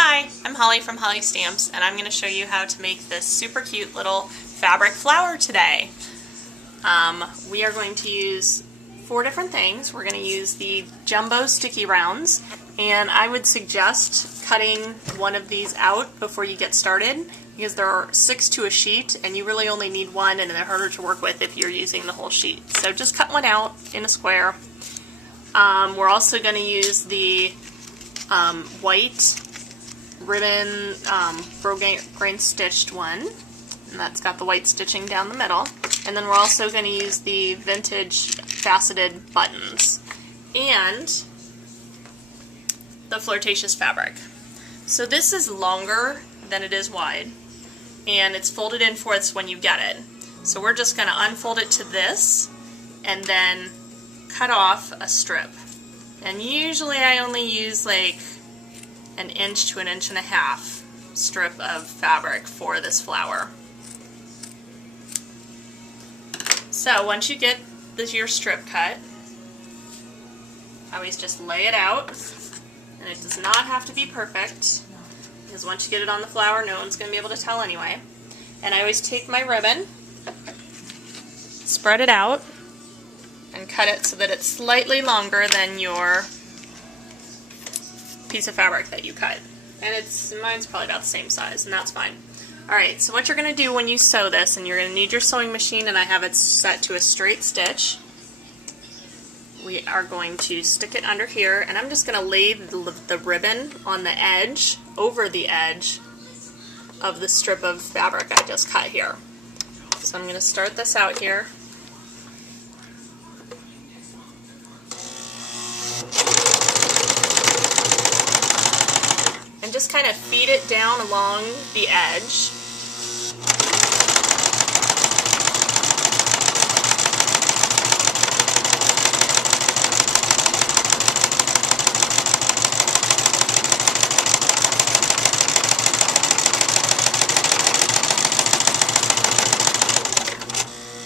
Hi, I'm Holly from Holly Stamps, and I'm going to show you how to make this super cute little fabric flower today. We are going to use 4 different things. We're going to use the jumbo sticky rounds, and I would suggest cutting one of these out before you get started because there are 6 to a sheet and you really only need one, and they're harder to work with if you're using the whole sheet. So just cut one out in a square. We're also going to use the white ribbon grain stitched one, and that's got the white stitching down the middle. And then we're also going to use the vintage faceted buttons and the flirtatious fabric. So this is longer than it is wide, and it's folded in fourths when you get it. So we're just going to unfold it to this and then cut off a strip. And usually I only use like an inch to an inch and a half strip of fabric for this flower. So once you get your strip cut, I always just lay it out, and it does not have to be perfect because once you get it on the flower, no one's going to be able to tell anyway. And I always take my ribbon, spread it out, and cut it so that it's slightly longer than your piece of fabric that you cut. And mine's probably about the same size, and that's fine. Alright, so what you're going to do when you sew this, and you're going to need your sewing machine, and I have it set to a straight stitch. We are going to stick it under here, and I'm just going to lay the ribbon on the edge, over the edge of the strip of fabric I just cut here. So I'm going to start this out here. And just kind of feed it down along the edge.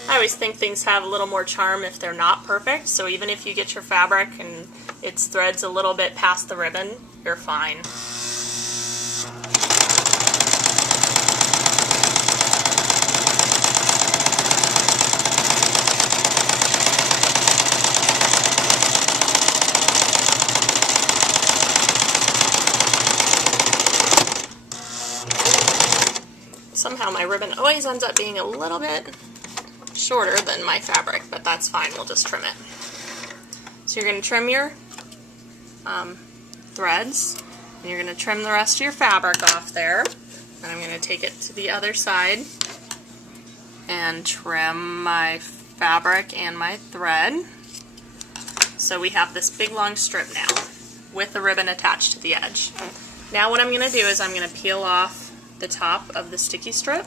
I always think things have a little more charm if they're not perfect, so even if you get your fabric and its threads a little bit past the ribbon, you're fine. Somehow my ribbon always ends up being a little bit shorter than my fabric, but that's fine, we'll just trim it. So you're going to trim your threads, and you're going to trim the rest of your fabric off there. And I'm going to take it to the other side and trim my fabric and my thread. So we have this big long strip now with the ribbon attached to the edge. Now what I'm going to do is I'm going to peel off the top of the sticky strip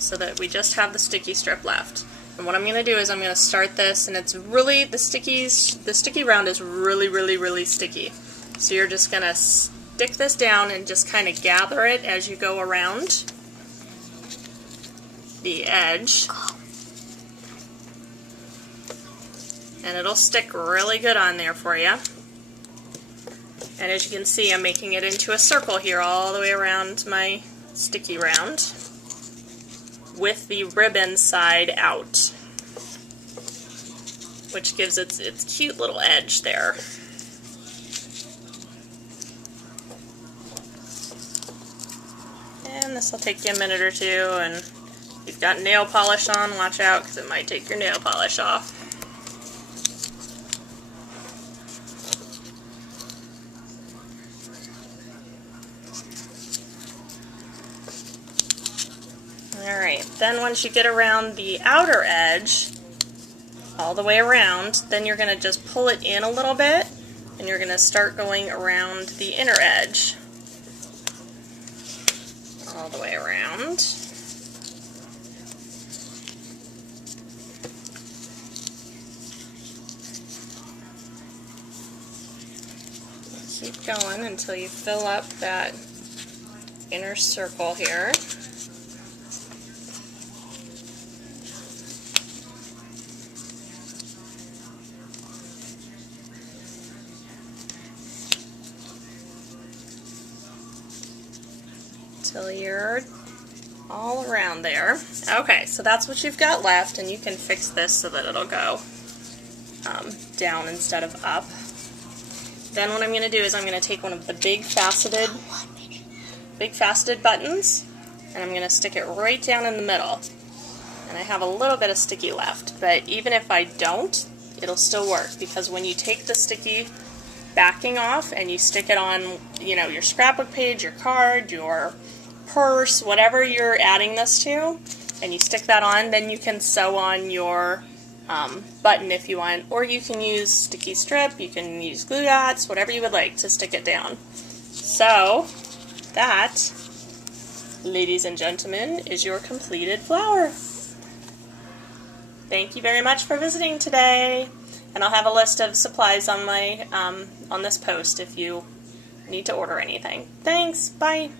so that we just have the sticky strip left. And what I'm going to do is I'm going to start this, and it's really, the sticky round is really sticky. So you're just going to stick this down and just kind of gather it as you go around the edge. And it'll stick really good on there for you. And as you can see, I'm making it into a circle here all the way around my sticky round with the ribbon side out, which gives its cute little edge there. And this will take you a minute or two, and if you've got nail polish on, watch out because it might take your nail polish off. Alright, then once you get around the outer edge, all the way around, then you're going to just pull it in a little bit, and you're going to start going around the inner edge. All the way around. Keep going until you fill up that inner circle here. till you're all around there. Okay, so that's what you've got left, and you can fix this so that it'll go down instead of up. Then what I'm going to do is I'm going to take one of the big faceted buttons, and I'm going to stick it right down in the middle. And I have a little bit of sticky left, but even if I don't, it'll still work, because when you take the sticky backing off and you stick it on, you know, your scrapbook page, your card, your purse, whatever you're adding this to, and you stick that on, then you can sew on your button if you want, or you can use sticky strip, you can use glue dots, whatever you would like to stick it down. So that, ladies and gentlemen, is your completed flower. Thank you very much for visiting today, and I'll have a list of supplies on my on this post if you need to order anything. Thanks, bye.